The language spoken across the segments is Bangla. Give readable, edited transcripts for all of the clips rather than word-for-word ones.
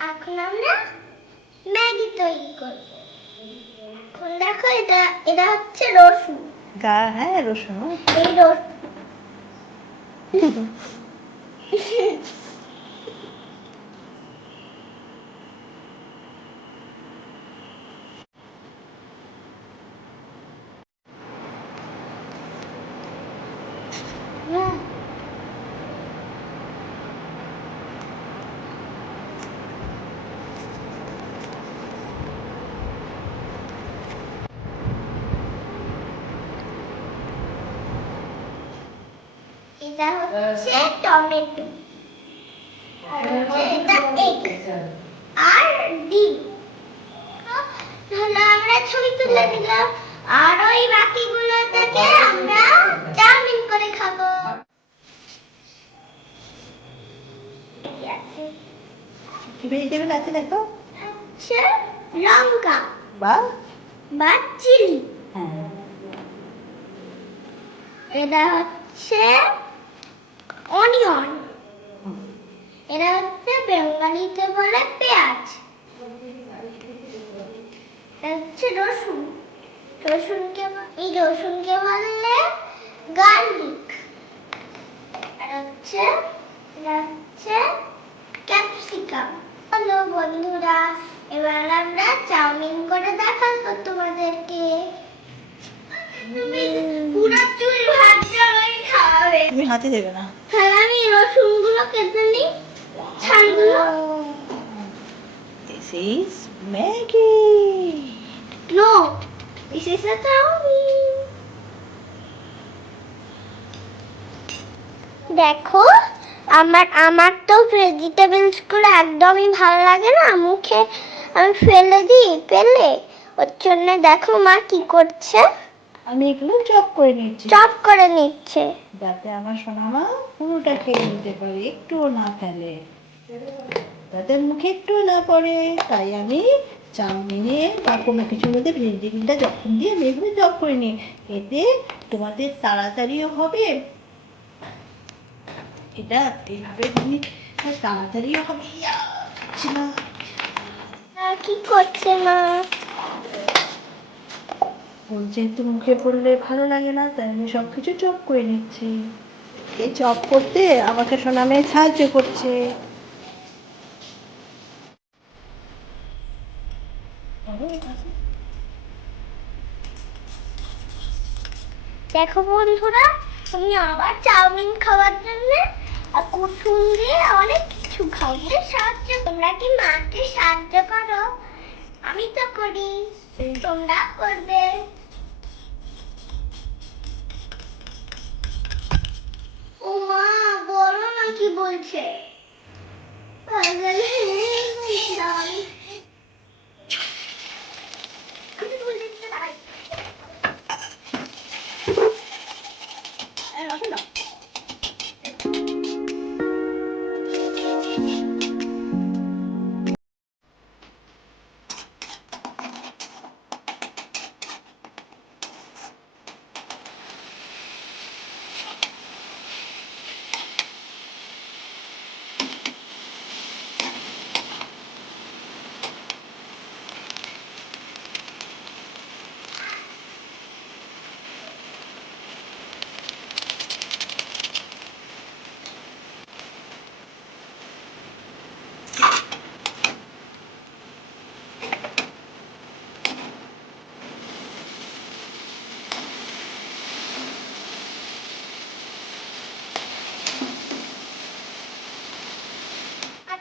এখন আমরা ম্যাগি তৈরি করব। এখন দেখো এটা এটা হচ্ছে রসুন। হ্যাঁ, রসুন। এই রসুন এটা হচ্ছে টমেটো, আর হচ্ছে এটা এগ আর ডিম। তাহলে আমরা ছবি তুলে দিলাম, আর ওই বাকিগুলোটাকে আমরা চাউমিন করে খাবো। কি ভেজিটেবল আছে দেখো? হচ্ছে লঙ্কা বা চিলি, হ্যাঁ, এটা হচ্ছে অনিয়ন, এটা হচ্ছে বেঙ্গলিতে বলে পেঁয়াজ, এটা হচ্ছে রসুন, রসুনকে বললে গার্লিক, এটা হচ্ছে ক্যাপসিকাম। হ্যালো বন্ধুরা, এবার আমরা চাউমিন করে দেখাবো তোমাদেরকে। পুরো চুল ভাজা হয়ে খাওয়াবে। তুমি হাতে দেবে না। তাহলে আমি রসুনগুলো কেটে নিই, ছালগুলো। This is Maggie. No, this is a chow mein. দেখো, আমার তো ভেজিটেবলস গুলো একদমই ভালো লাগে না, মুখে আমি ফেলে দিই ওর জন্য দেখো মা কি করছে। আমি এগুলো চপ করে নিচ্ছি, যাতে আমার সোনামা পুরোটা খেয়ে নিতে পারে, একটুও না ফেলে, যাতে মুখে একটুও না পড়ে। তাই আমি চাউমিনে বা কোনো কিছুর মধ্যে ভেজিটেবলটা যখন দিয়ে আমি এগুলো চপ করে নিই, এতে তোমাদের তাড়াতাড়িও হবে, এটা এইভাবে দিলে তাড়াতাড়িও হবে। কি করছে মা? যেহেতু মুখে পড়লে ভালো লাগে না, তাই আমি সবকিছু চপ করে নিচ্ছি। এই চপ করতে আমাকে সোনামে সাহায্য করছে। দেখো বন্ধুরা, আমি আবার চাউমিন খাওয়ার জন্য কুসুম দিয়ে অনেক কিছু খাওয়াতে সাহায্য। তোমরা কি মাকে সাহায্য করো? আমি তো করি, তোমরা করবে। ও মা, বলো না কি বলছে। পাগল হয়ে গেলাম।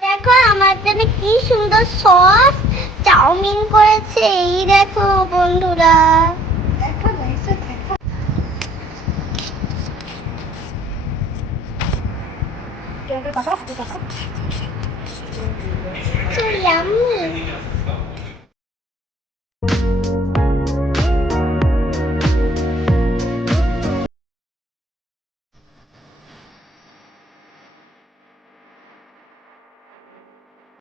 দেখো আমার জন্য কি সুন্দর সস চাউমিন করেছে, এই দেখো বন্ধুরা।